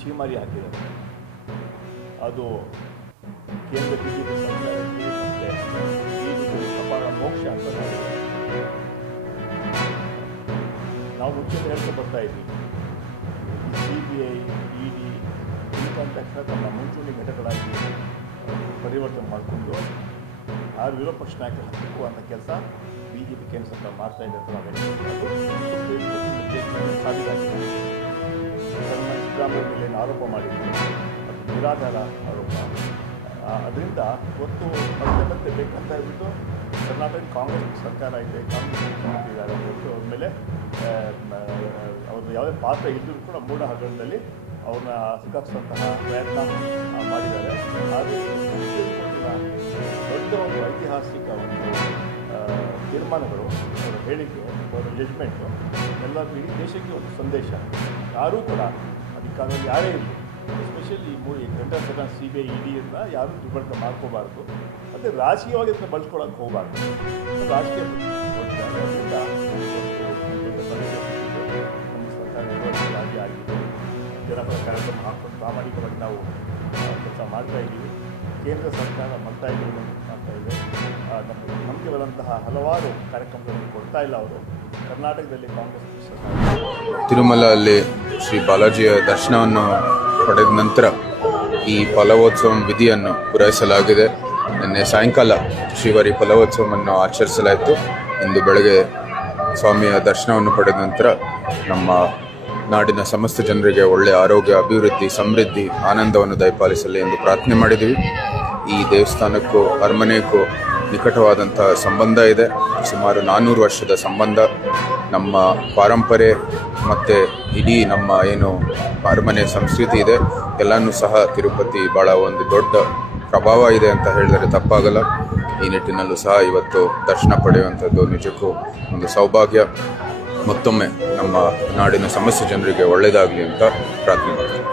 ಛೀಮಾರಿ ಹಾಕಿದ್ದಾರೆ. ಅದು ಕೇಂದ್ರ ಬಿಜೆಪಿ ಸರ್ಕಾರಕ್ಕೆ ಮತ್ತು ಕಪಾಳ ಮೋಕ್ಷ ಅಂತ ಮಾಡಿದ್ದಾರೆ. ನಾವು ಮುಂಚೆ ಹೇಳ್ತಾ ಬರ್ತಾ ಇದ್ದೀವಿ, CBI, ED ಇನ್ಕಮ್ ಟ್ಯಾಕ್ಸ್ನ ತಮ್ಮ ಮುಂಚೂಣಿ ಘಟಕಗಳಾಗಿ ಪರಿವರ್ತನೆ ಮಾಡಿಕೊಂಡು ಆ ವಿರೋಧ ಪಕ್ಷ ನಾಯಕರು ಹತ್ತಿಕ್ಕುವಂಥ ಕೆಲಸ ಬಿಜೆಪಿ ಕೇಂದ್ರ ಸರ್ಕಾರ ಮಾಡ್ತಾ ಇದೆ ಅಂತ ನಾವು ಹೇಳ್ತೀವಿ. ಅದು ಸಾಬೀತಾಗಿದೆ. ಸಿದ್ದರಾಮಯ್ಯ ಮೇಲೆ ಆರೋಪ ಮಾಡಿದ್ರು, ಅದು ನಿರಾಧಾರ ಆರೋಪ. ಅದರಿಂದ ಇವತ್ತು ಮತ್ತೆ ಬೇಕಂತ ಹೇಳ್ಬಿಟ್ಟು ಕರ್ನಾಟಕ ಕಾಂಗ್ರೆಸ್ ಸರ್ಕಾರ ಇದೆ, ಕಾಂಗ್ರೆಸ್ ಮುಖ್ಯಮಂತ್ರಿ ಇದ್ದಾರೆ ಹೊರತು ಅವ್ರ ಮೇಲೆ ಅವ್ರದ್ದು ಯಾವುದೇ ಪಾತ್ರ ಇದ್ದರೂ ಕೂಡ ಮೂಢ ಹಗರಣದಲ್ಲಿ ಅವ್ರನ್ನ ಸಿಕ್ಕಾಕ್ಸುವಂತಹ ಪ್ರಯತ್ನ ಮಾಡಿದ್ದಾರೆ. ಆದರೆ ದೊಡ್ಡ ಒಂದು ಐತಿಹಾಸಿಕ ಒಂದು ತೀರ್ಮಾನಗಳು, ಅವರ ಹೇಳಿಕೆ, ಅವರ ಜಡ್ಜ್ಮೆಂಟು ಎಲ್ಲರಿಗೂ ಇಡೀ ದೇಶಕ್ಕೆ ಒಂದು ಸಂದೇಶ. ಯಾರೂ ಕೂಡ ಅಧಿಕಾರದಲ್ಲಿ ಯಾರೇ ಇರಲಿ, ಎಸ್ಪೆಷಲಿ ಈ 3 ಗಂಟೆ ಸದನ CBI, EDಯನ್ನು ಯಾರೂ ದುರ್ಬಳಕೆ ಮಾಡ್ಕೋಬಾರ್ದು. ಮತ್ತು ರಾಜಕೀಯವಾಗಿ ಅದನ್ನು ಬಳಸ್ಕೊಳ್ಳೋಕೆ ಹೋಗಬಾರ್ದು. ರಾಜಕೀಯ ಅದರಿಂದ ನಮ್ಮ ಸರ್ಕಾರ ನಿರ್ವಹಣೆ ಆಗಿದೆ. ಜನಪರ ಕಾರ್ಯಕ್ರಮ ಹಾಕೊಂಡು ಪ್ರಾಮಾಣಿಕವಾಗಿ ನಾವು ಕೆಲಸ ಮಾಡ್ತಾ ಇದ್ದೀವಿ. ಕೇಂದ್ರ ಸರ್ಕಾರ ಮಾಡ್ತಾ ಇದೆ. ನಮ್ಮ ನಂಬಿಕೆಗಳಂತಹ ಹಲವಾರು ಕಾರ್ಯಕ್ರಮಗಳನ್ನು ಕೊಡ್ತಾ ಇಲ್ಲ ಅವರು. ಕರ್ನಾಟಕದಲ್ಲಿ ಕಾಂಗ್ರೆಸ್ ಸರ್ಕಾರ ತಿರುಮಲಲ್ಲಿ ಶ್ರೀ ಬಾಲಾಜಿಯ ದರ್ಶನವನ್ನು ಪಡೆದ ನಂತರ ಈ ಫಲವೋತ್ಸವ ವಿಧಿಯನ್ನು ಪೂರೈಸಲಾಗಿದೆ. ನಿನ್ನೆ ಸಾಯಂಕಾಲ ಶ್ರೀವಾರಿ ಫಲವೋತ್ಸವವನ್ನು ಆಚರಿಸಲಾಯಿತು. ಇಂದು ಬೆಳಗ್ಗೆ ಸ್ವಾಮಿಯ ದರ್ಶನವನ್ನು ಪಡೆದ ನಂತರ ನಮ್ಮ ನಾಡಿನ ಸಮಸ್ತ ಜನರಿಗೆ ಒಳ್ಳೆಯ ಆರೋಗ್ಯ, ಅಭಿವೃದ್ಧಿ, ಸಮೃದ್ಧಿ, ಆನಂದವನ್ನು ದಯಪಾಲಿಸಲಿ ಎಂದು ಪ್ರಾರ್ಥನೆ ಮಾಡಿದ್ದೀವಿ. ಈ ದೇವಸ್ಥಾನಕ್ಕೂ ಅರಮನೆಗೂ ನಿಕಟವಾದಂತಹ ಸಂಬಂಧ ಇದೆ. ಸುಮಾರು 400 ವರ್ಷದ ಸಂಬಂಧ. ನಮ್ಮ ಪಾರಂಪರೆ ಮತ್ತು ಇಡೀ ನಮ್ಮ ಏನು ಅರಮನೆ ಸಂಸ್ಕೃತಿ ಇದೆ ಎಲ್ಲನೂ ಸಹ ತಿರುಪತಿ ಭಾಳ ಒಂದು ದೊಡ್ಡ ಪ್ರಭಾವ ಇದೆ ಅಂತ ಹೇಳಿದರೆ ತಪ್ಪಾಗಲ್ಲ. ಈ ನಿಟ್ಟಿನಲ್ಲೂ ಸಹ ಇವತ್ತು ದರ್ಶನ ಪಡೆಯುವಂಥದ್ದು ನಿಜಕ್ಕೂ ಒಂದು ಸೌಭಾಗ್ಯ. ಮತ್ತೊಮ್ಮೆ ನಮ್ಮ ನಾಡಿನ ಸಮಸ್ತ ಜನರಿಗೆ ಒಳ್ಳೆಯದಾಗಲಿ ಅಂತ ಪ್ರಾರ್ಥನೆ ಮಾಡ್ತೀನಿ.